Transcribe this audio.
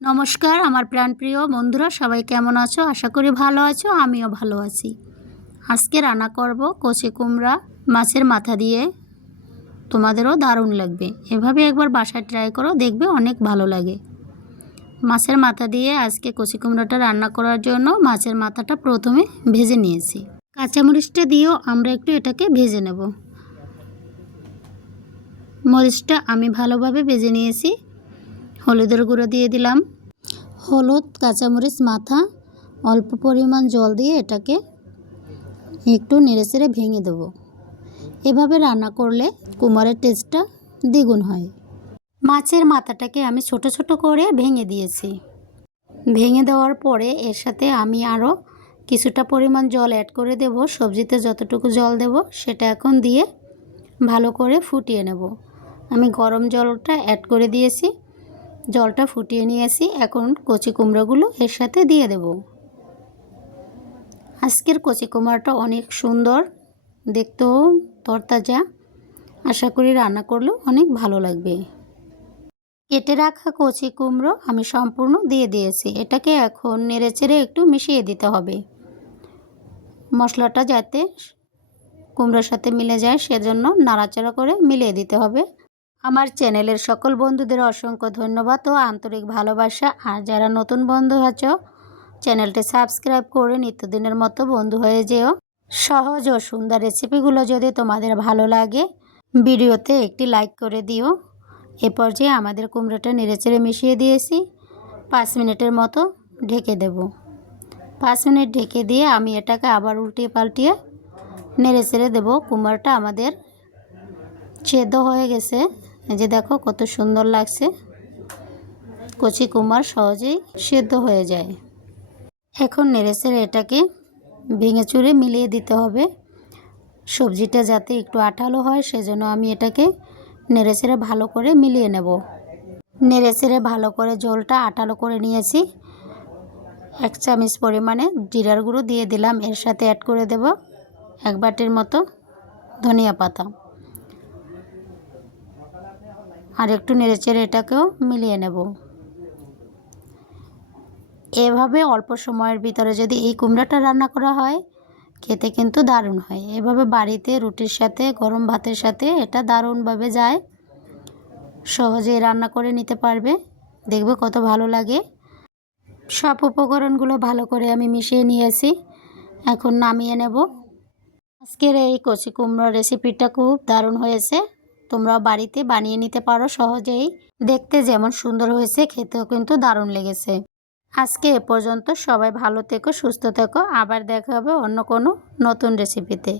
নমস্কার আমার প্রাণপ্রিয় বন্ধুরা, সবাই কেমন আছো? আশা করি ভালো আছো, আমিও ভালো আছি। আজকে রান্না করব কচি কুমড়া মাছের মাথা দিয়ে। তোমাদেরও দারুণ লাগবে, এভাবে একবার বাসায় ট্রাই করো, দেখবে অনেক ভালো লাগে। মাছের মাথা দিয়ে আজকে কচি কুমড়াটা রান্না করার জন্য মাছের মাথাটা প্রথমে ভেজে নিয়েছি। কাঁচামরিচটা দিয়েও আমরা একটু এটাকে ভেজে নেব। মরিচটা আমি ভালোভাবে ভেজে নিয়েছি। হলুদের গুঁড়ো দিয়ে দিলাম, হলুদ, কাঁচামরিচ মাথা, অল্প পরিমাণ জল দিয়ে এটাকে একটু নেড়েচেড়ে ভেঙে দেব। এভাবে রান্না করলে কুমড়ার টেস্টটা দ্বিগুণ হয়। মাছের মাথাটাকে আমি ছোট ছোট করে ভেঙে দিয়েছি। ভেঙে দেওয়ার পরে এর সাথে আমি আরও কিছুটা পরিমাণ জল অ্যাড করে দেব। সবজিতে যতটুকু জল দেব সেটা এখন দিয়ে ভালো করে ফুটিয়ে নেব। আমি গরম জলটা অ্যাড করে দিয়েছি, জলটা ফুটিয়ে নিয়েছি। এখন কচি কুমড়োগুলো এর সাথে দিয়ে দেব। আজকের কচি কুমড়াটা অনেক সুন্দর, দেখতেও তরতাজা। আশা করি রান্না করলেও অনেক ভালো লাগবে। কেটে রাখা কচি কুমড়ো আমি সম্পূর্ণ দিয়ে দিয়েছি। এটাকে এখন নেড়েচেড়ে একটু মিশিয়ে দিতে হবে। মশলাটা যাতে কুমড়োর সাথে মিলে যায় সেজন্য নাড়াচাড়া করে মিলিয়ে দিতে হবে। আমার চ্যানেলের সকল বন্ধুদের অসংখ্য ধন্যবাদ ও আন্তরিক ভালোবাসা। আর যারা নতুন বন্ধু আছো, চ্যানেলটি সাবস্ক্রাইব করে নিত্যদিনের মতো বন্ধু হয়ে যেও। সহজ ও সুন্দর রেসিপিগুলো যদি তোমাদের ভালো লাগে, ভিডিওতে একটি লাইক করে দিও। এ পর্যায়ে আমাদের কুমড়োটা নেড়েচেড়ে মিশিয়ে দিয়েছি। 5 মিনিটের মতো ঢেকে দেব। 5 মিনিট ঢেকে দিয়ে আমি এটাকে আবার উল্টিয়ে পাল্টিয়ে নেড়েচেড়ে দেব। কুমড়োটা আমাদের সেদ্ধ হয়ে গেছে। এই যে দেখো কত সুন্দর লাগছে। কচি কুমড়া সহজেই সেদ্ধ হয়ে যায়। এখন নেড়েচেড়ে এটাকে ভেঙে চুরে মিলিয়ে দিতে হবে। সবজিটা যাতে একটু আঠালো হয় সেজন্য আমি এটাকে নেড়েচেড়ে ভালো করে মিলিয়ে নেব। নেড়েচেড়ে ভালো করে ঝোলটা আঠালো করে নিয়েছি। 1 চামচ পরিমাণে জিরার গুঁড়ো দিয়ে দিলাম। এর সাথে অ্যাড করে দেব 1 বাটির মতো ধনিয়া পাতা। আর একটু নেড়েচেড়ে এটাকেও মিলিয়ে নেব। এভাবে অল্প সময়ের ভিতরে যদি এই কুমড়াটা রান্না করা হয়, খেতে কিন্তু দারুণ হয়। এভাবে বাড়িতে রুটির সাথে, গরম ভাতের সাথে এটা দারুণভাবে যায়। সহজেই রান্না করে নিতে পারবে, দেখবে কত ভালো লাগে। সব উপকরণগুলো ভালো করে আমি মিশিয়ে নিয়েছি। এখন নামিয়ে নেব। আজকের এই কচি কুমড়োর রেসিপিটা খুব দারুণ হয়েছে। তোমরাও বাড়িতে বানিয়ে নিতে পারো সহজেই। দেখতে যেমন সুন্দর হয়েছে, খেতেও কিন্তু দারুণ লেগেছে। আজকে এ পর্যন্ত। সবাই ভালো থেকো, সুস্থ থেকো। আবার দেখা হবে অন্য কোনো নতুন রেসিপিতে।